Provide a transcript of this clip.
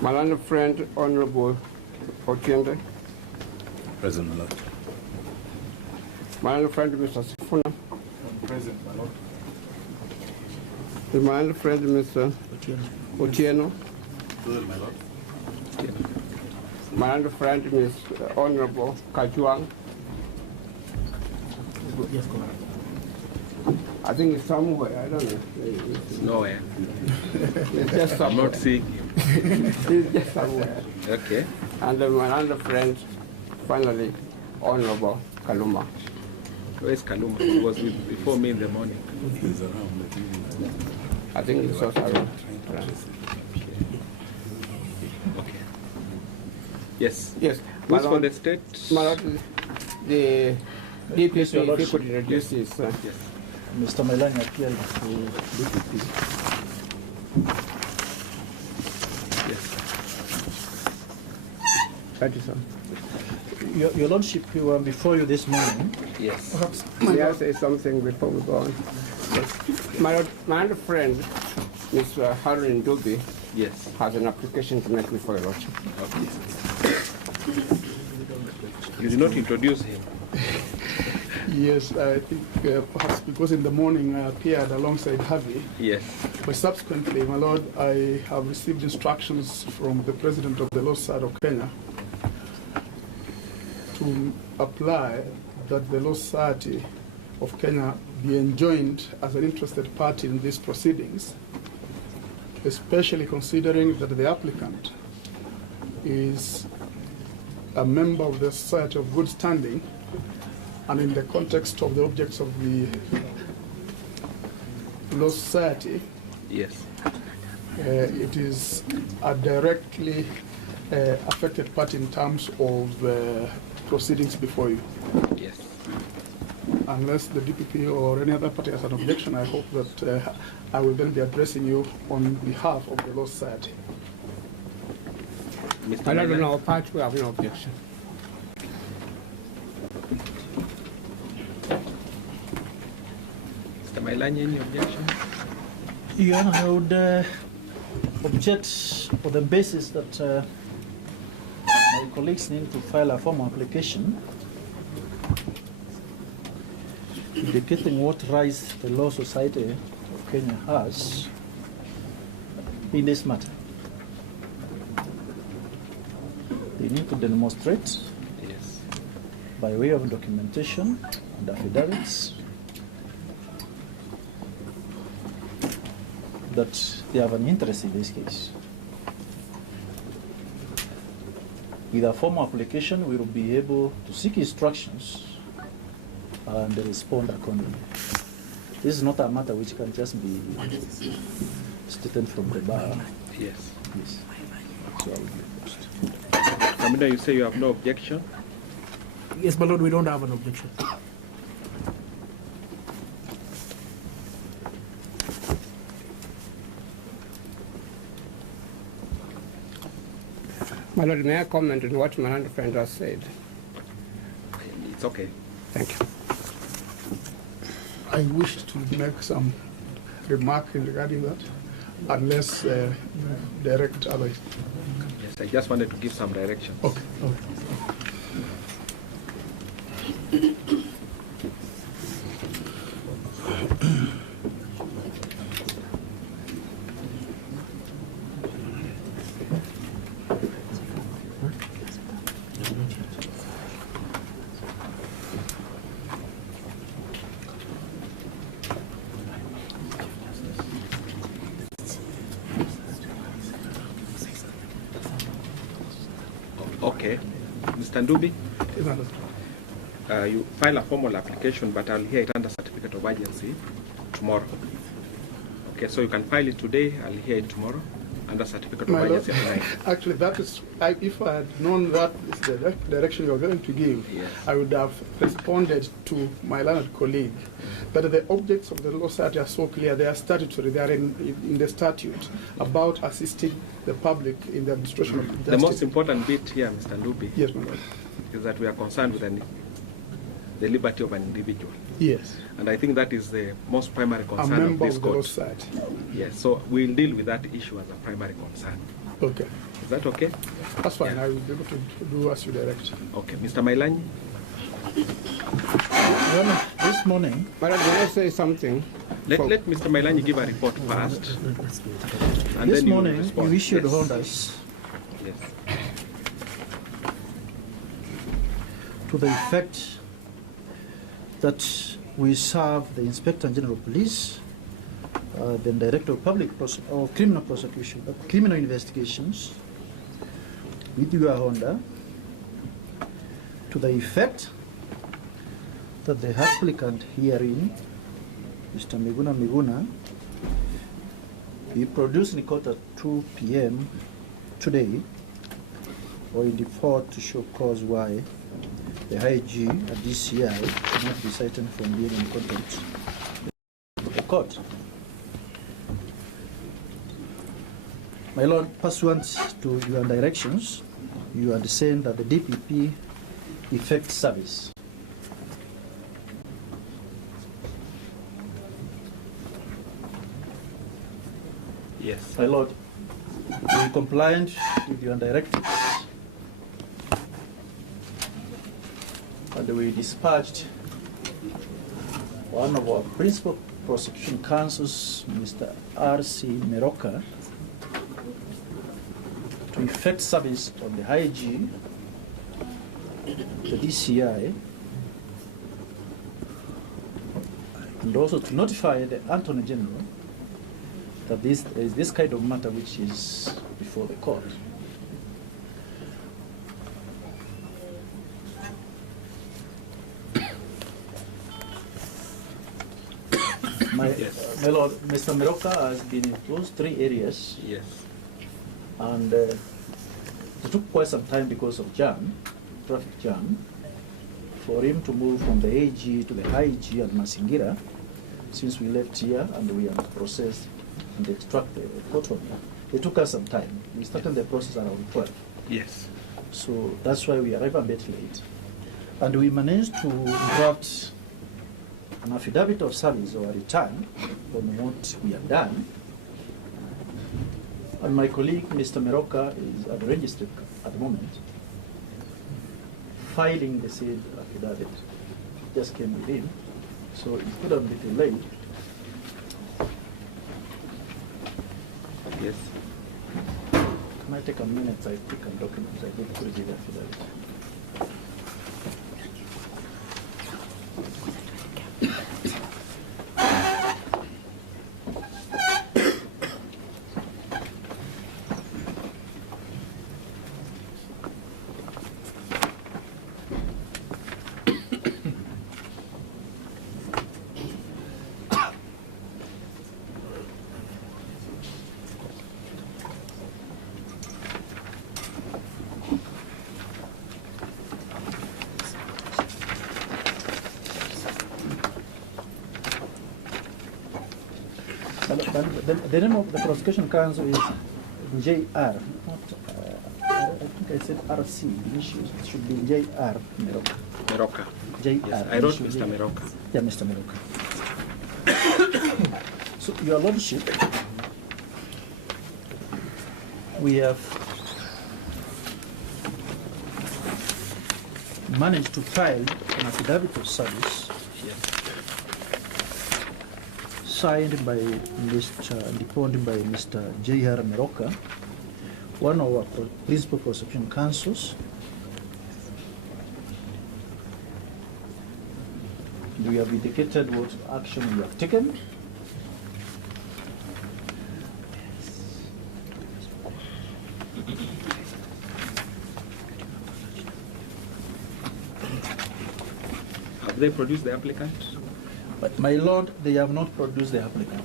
My learned friend, Honorable Otiende. Present, my lord. My learned friend, Mr. Sifuna. Present, my lord. My learned friend, Mr. Otieno. Present, my lord. My learned friend, Ms. Honorable Kajuang. Yes, go ahead. I think it's somewhere, I don't know. Nowhere. It's just I'm somewhere. not seeing him. It's just somewhere. Okay. And then my other friend, finally, Honorable Kaluma. Where's Kaluma? He was before me in the morning. He's around. I think it's also around. Okay. Yes. Yes. Who's for the state? My Lord, the DPP, Your if you Lordship. could introduce his. Yes. Mr. Melania appeared to DPP. Yes. Thank you, sir. Your Lordship, we were before you this morning. Yes. Perhaps may I say something before we go on? Yes. My other friend, Mr. Harun Dubi, Yes. has an application to make before your Lordship. Okay. You did not introduce him. Yes, I think perhaps because in the morning I appeared alongside Harvey, Yes. but subsequently, my Lord, I have received instructions from the President of the Law Society of Kenya to apply that the Law Society of Kenya be enjoined as an interested party in these proceedings, especially considering that the applicant is a member of the Society of Good Standing, and in the context of the objects of the Law Society, Yes. it is a directly affected party in terms of proceedings before you. Yes. Unless the DPP or any other party has an objection, I hope that I will then be addressing you on behalf of the Law Society. Mr. My Lord, on Melania? our part, we have no objection. Mr. Melania, any objection? Your Honor, I would object on the basis that my colleagues need to file a formal application indicating what rights the Law Society of Kenya has in this matter. They need to demonstrate Yes. by way of documentation and affidavits that they have an interest in this case. With a formal application, we will be able to seek instructions and respond accordingly. This is not a matter which can just be stated from the bar. Yes. Yes. So I will be opposed. Kamida, you say you have no objection? Yes, my Lord, we don't have an objection. My Lord, may I comment on what my other friend has said? It's okay. Thank you. I wish to make some remark regarding that, unless direct other. Yes, I just wanted to give some direction. Okay. Okay. Okay. Mr. Ndubi, Is that it? you file a formal application, but I'll hear it under certificate of urgency tomorrow. Okay, so you can file it today, I'll hear it tomorrow under certificate of My Lord, urgency at 9. actually, that is, if I had known that is the direction you are going to give, Yes. I would have responded to my learned colleague that the objects of the Law Society are so clear, they are statutory, they are in the statute about assisting the public in the administration of justice. The most important bit here, Mr. Ndubi, Yes, my Lord. is that we are concerned with the liberty of an individual. Yes. And I think that is the most primary A concern of member this of the Law court. Society. Yes, so we'll deal with that issue as a primary concern. Okay. Is that okay? That's fine. Yeah. I will be able to do as you direct. Okay, Mr. Mailanyi? Your Honor, this morning, My lord, can I say something? Let Mr. Mailanyi give a report first. And this then you morning respond. you issued Yes. orders Yes. to the effect that we serve the Inspector General of Police, the Director of Criminal Prosecution, Criminal Investigations, with your order, to the effect that the applicant herein, Mr. Miguna Miguna, be produced in court at 2 p.m. today, or in default to show cause why the IG and DCI should not be cited from being in contempt of the court. My Lord, pursuant to your directions, you are saying that the DPP effect service Yes. My Lord, we compliant with your directives, and we dispatched one of our principal prosecution counsels, Mr. R.C. Meroka, to effect service on the IG, the DCI, and also to notify the Attorney General that there is this kind of matter which is before the court. My Lord, Mr. Meroka has been in those 3 areas, Yes. and it took quite some time because of traffic jam, for him to move from the AG to the IG at Masingira, since we left here and we have processed and extract the photo. It took us some time. We started the process around 12. Yes. So that's why we arrived a bit late. And we managed to draft an affidavit of service or a return on what we have done. And my colleague, Mr. Meroka, is at the registry at the moment, filing the said affidavit. Just came with him, so it could have been delayed. Yes. Can I take a minute? I pick a document. I go to the affidavit. The name of the prosecution counsel is JR. Not, I think I said RC initials. It should be JR Meroka. Meroka. JR. Yes, I wrote initial Mr. J. Meroka. Yeah, Mr. Meroka. So, Your Lordship, we have managed to file an affidavit of service signed by deposed by Mr. J.R. Meroka, one of our principal prosecution counsels. We have indicated what action we have taken. Have they produced the applicant? But my lord, they have not produced the applicant.